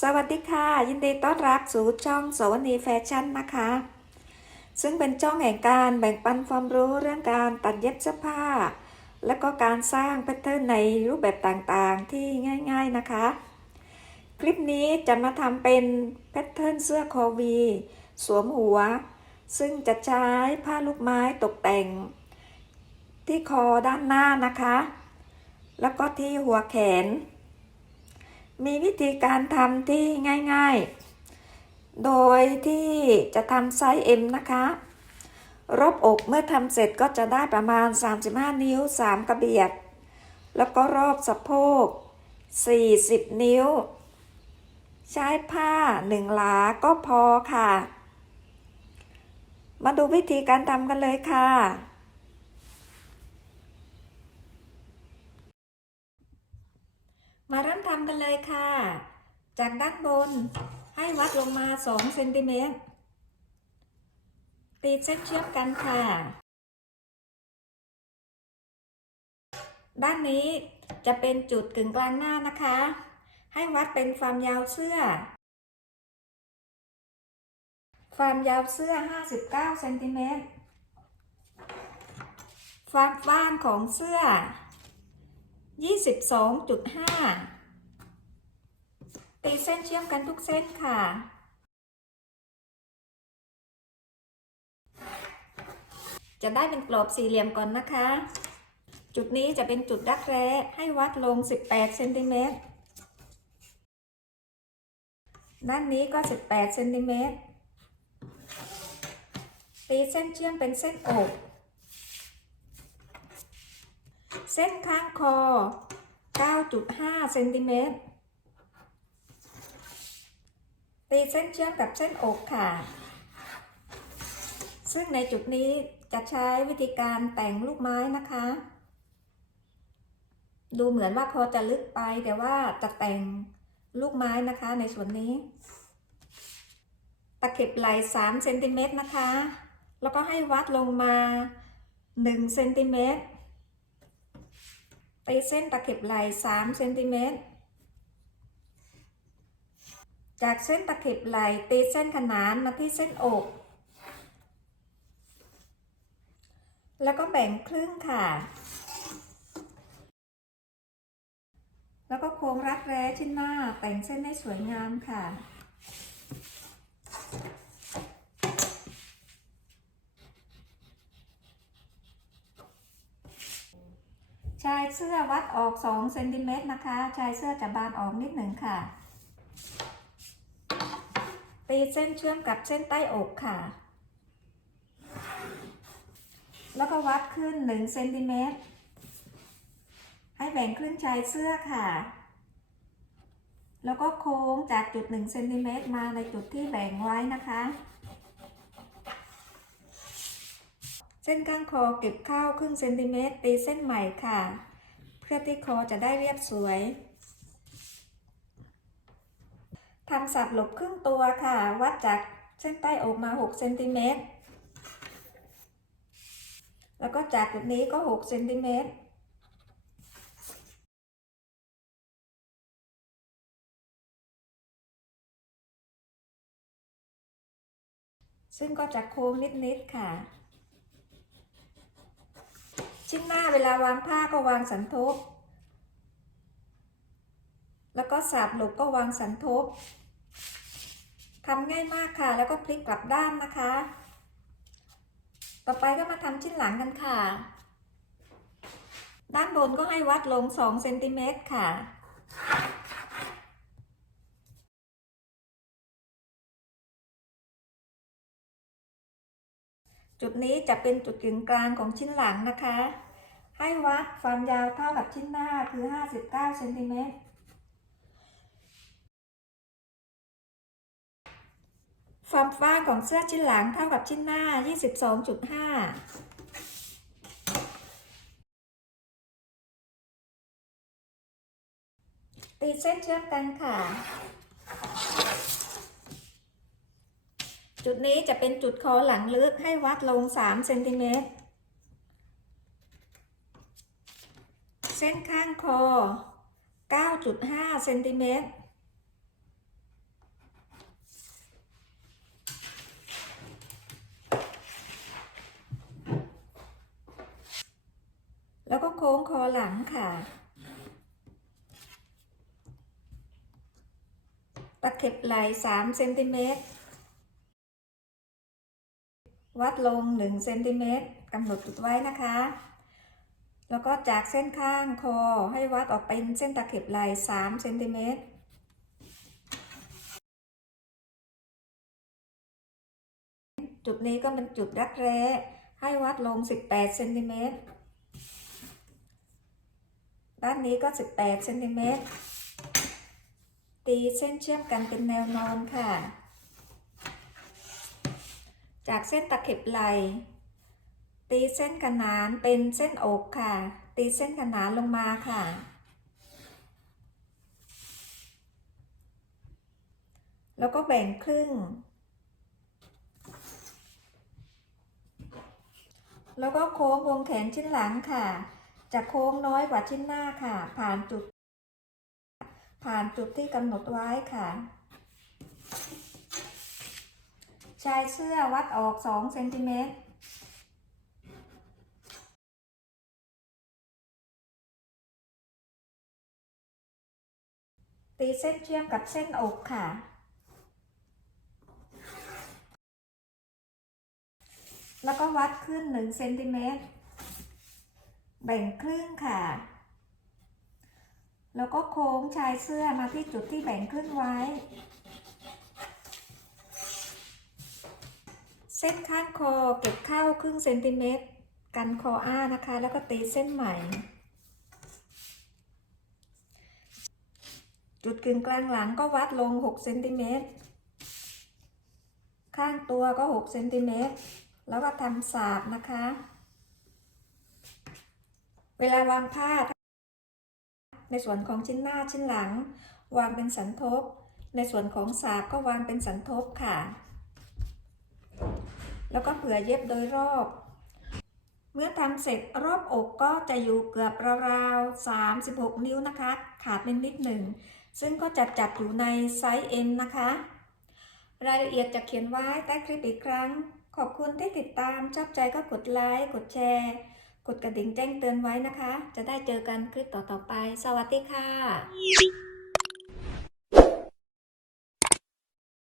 สวัสดีค่ะ ยินดีต้อนรับสู่ช่องโสวนีแฟชั่นนะคะ ซึ่งเป็นช่องแห่งการแบ่งปันความรู้เรื่องการตัดเย็บเสื้อผ้า และก็การสร้างแพทเทิร์นในรูปแบบต่างๆที่ง่าย ๆนะคะ คลิปนี้จะมาทำเป็นแพทเทิร์นเสื้อคอวีสวมหัว ซึ่งจะใช้ผ้าลูกไม้ตกแต่ง ที่คอด้านหน้านะคะ แล้วก็ที่หัวแขน มีวิธีการทำที่ง่ายๆ โดยที่จะทำไซส์ M นะคะ รอบอกเมื่อทำเสร็จก็จะได้ประมาณ 35 นิ้ว 3 กระเบียด แล้วก็รอบสะโพก 40 นิ้ว ใช้ผ้า1หลาก็พอค่ะ มาดูวิธีการทำกันเลยค่ะ มาเริ่มทำกันเลยค่ะ จากด้านบนให้วัดลงมา 2 เซนติเมตร ตีเส้นเชื่อมกันค่ะ ด้านนี้จะเป็นจุดกึ่งกลางหน้านะคะ ให้วัดเป็นความยาวเสื้อ ความยาวเสื้อ 59 เซนติเมตร ความกว้างของเสื้อ 22.5ตีเส้นเชื่อมกันทุกเส้นค่ะ จะได้เป็นกรอบสี่เหลี่ยมก่อนนะคะ จุดนี้จะเป็นจุดดักแร้ให้วัดลง 18เซนติเมตรด้านนี้ก็ 18เซนติเมตรตีเส้นเชื่อมเป็นเส้นอก เส้นข้างคอ 9.5เซนติเมตร ตีเส้นเชื่อมกับเส้นอกค่ะ ซึ่งในจุดนี้จะใช้วิธีการแต่งลูกไม้นะคะ ดูเหมือนว่าคอจะลึกไปแต่ว่าจะแต่งลูกไม้นะคะในส่วนนี้ ตะเข็บไหล่3เซนติเมตรนะคะ แล้วก็ให้วัดลงมา1เซนติเมตร ตีเส้นตะเข็บไหล่3เซนติเมตร จากเส้นตะเข็บไหล่ตีเส้นขนานมาที่เส้นอก แล้วก็แบ่งครึ่งค่ะ แล้วก็โค้งรักแร้ชิ้นหน้าแต่งเส้นให้สวยงามค่ะ ชายเสื้อวัดออก2เซนติเมตรนะคะ ชายเสื้อจะบานออกนิดหนึ่งค่ะ ตีเส้นเชื่อมกับเส้นใต้อกค่ะ แล้วก็วัดขึ้น1เซนติเมตร ให้แบ่งครึ่งชายเสื้อค่ะ แล้วก็โค้งจากจุด1เซนติเมตรมาในจุดที่แบ่งไว้นะคะ เส้นก้างคอเก็บเข้าครึ่งเซนติเมตรตีเส้นใหม่ค่ะ เพื่อที่คอจะได้เรียบสวยทำสับหลบครึ่งตัวค่ะ วัดจากเส้นใต้อกมา6เซนติเมตรแล้วก็จากจุดนี้ก็6เซนติเมตรซึ่งก็จะโค้งนิดๆค่ะ ชิ้นหน้าเวลาวางผ้าก็วางสันทบ แล้วก็สาบหลบก็วางสันทบทำง่ายมากค่ะ แล้วก็พลิกกลับด้านนะคะ ต่อไปก็มาทำชิ้นหลังกันค่ะ ด้านบนก็ให้วัดลง2เซนติเมตรค่ะ จุดนี้จะเป็นจุดกึ่งกลางของชิ้นหลังนะคะ ให้วัดความยาวเท่ากับชิ้นหน้าคือ 59เซนติเมตรความกว้างของเสื้อชิ้นหลังเท่ากับชิ้นหน้า 22.5ตีเส้นเชื่อมกันค่ะ จุดนี้จะเป็นจุดคอหลังลึกให้วัดลง 3 เซนติเมตร เส้นข้างคอ 9.5 เซนติเมตร แล้วก็โค้งคอหลังค่ะ ตะเข็บไหล่3เซนติเมตร วัดลง1เซนติเมตรกำหนดจุดไว้นะคะ แล้วก็จากเส้นข้างคอให้วัดออกเป็นเส้นตะเข็บไหล่3เซนติเมตรจุดนี้ก็เป็นจุดรักแร้ให้วัดลง 18เซนติเมตรด้านนี้ก็ 18เซนติเมตรตีเส้นเชื่อมกันเป็นแนวนอนค่ะ จากเส้นตะเข็บไหลตีเส้นขนานเป็นเส้นอกค่ะ ตีเส้นขนานลงมาค่ะ แล้วก็แบ่งครึ่ง แล้วก็โค้งวงแขนชิ้นหลังค่ะ จะโค้งน้อยกว่าชิ้นหน้าค่ะ ผ่านจุด ผ่านจุดที่กำหนดไว้ค่ะ ชายเสื้อวัดออก2เซนติเมตรตีเส้นเชื่อมกับเส้นอกค่ะ แล้วก็วัดขึ้น1เซนติเมตร แบ่งครึ่งค่ะ แล้วก็โค้งชายเสื้อมาที่จุดที่แบ่งครึ่งไว้ เส้นข้างคอเก็บเข้าครึ่งเซนติเมตร กันคออ้านะคะ แล้วก็ตีเส้นใหม่ จุดกึ่งกลางหลังก็วัดลง6เซนติเมตร ข้างตัวก็6เซนติเมตร แล้วก็ทำสาบนะคะ เวลาวางผ้า ในส่วนของชิ้นหน้าชิ้นหลัง วางเป็นสันทบ ในส่วนของสาบก็วางเป็นสันทบค่ะ แล้วก็เผื่อเย็บโดยรอบ เมื่อทำเสร็จรอบอกก็จะอยู่เกือบราวๆ36 นิ้วนะคะ ขาดนิดนิดหนึ่ง ซึ่งก็จัดจัดอยู่ในไซส์ M นะคะ รายละเอียดจะเขียนไว้ใต้คลิปอีกครั้ง ขอบคุณที่ติดตาม ชอบใจก็กดไลค์ กดแชร์ กดกระดิ่งแจ้งเตือนไว้นะคะ จะได้เจอกันคลิปต่อๆไป สวัสดีค่ะ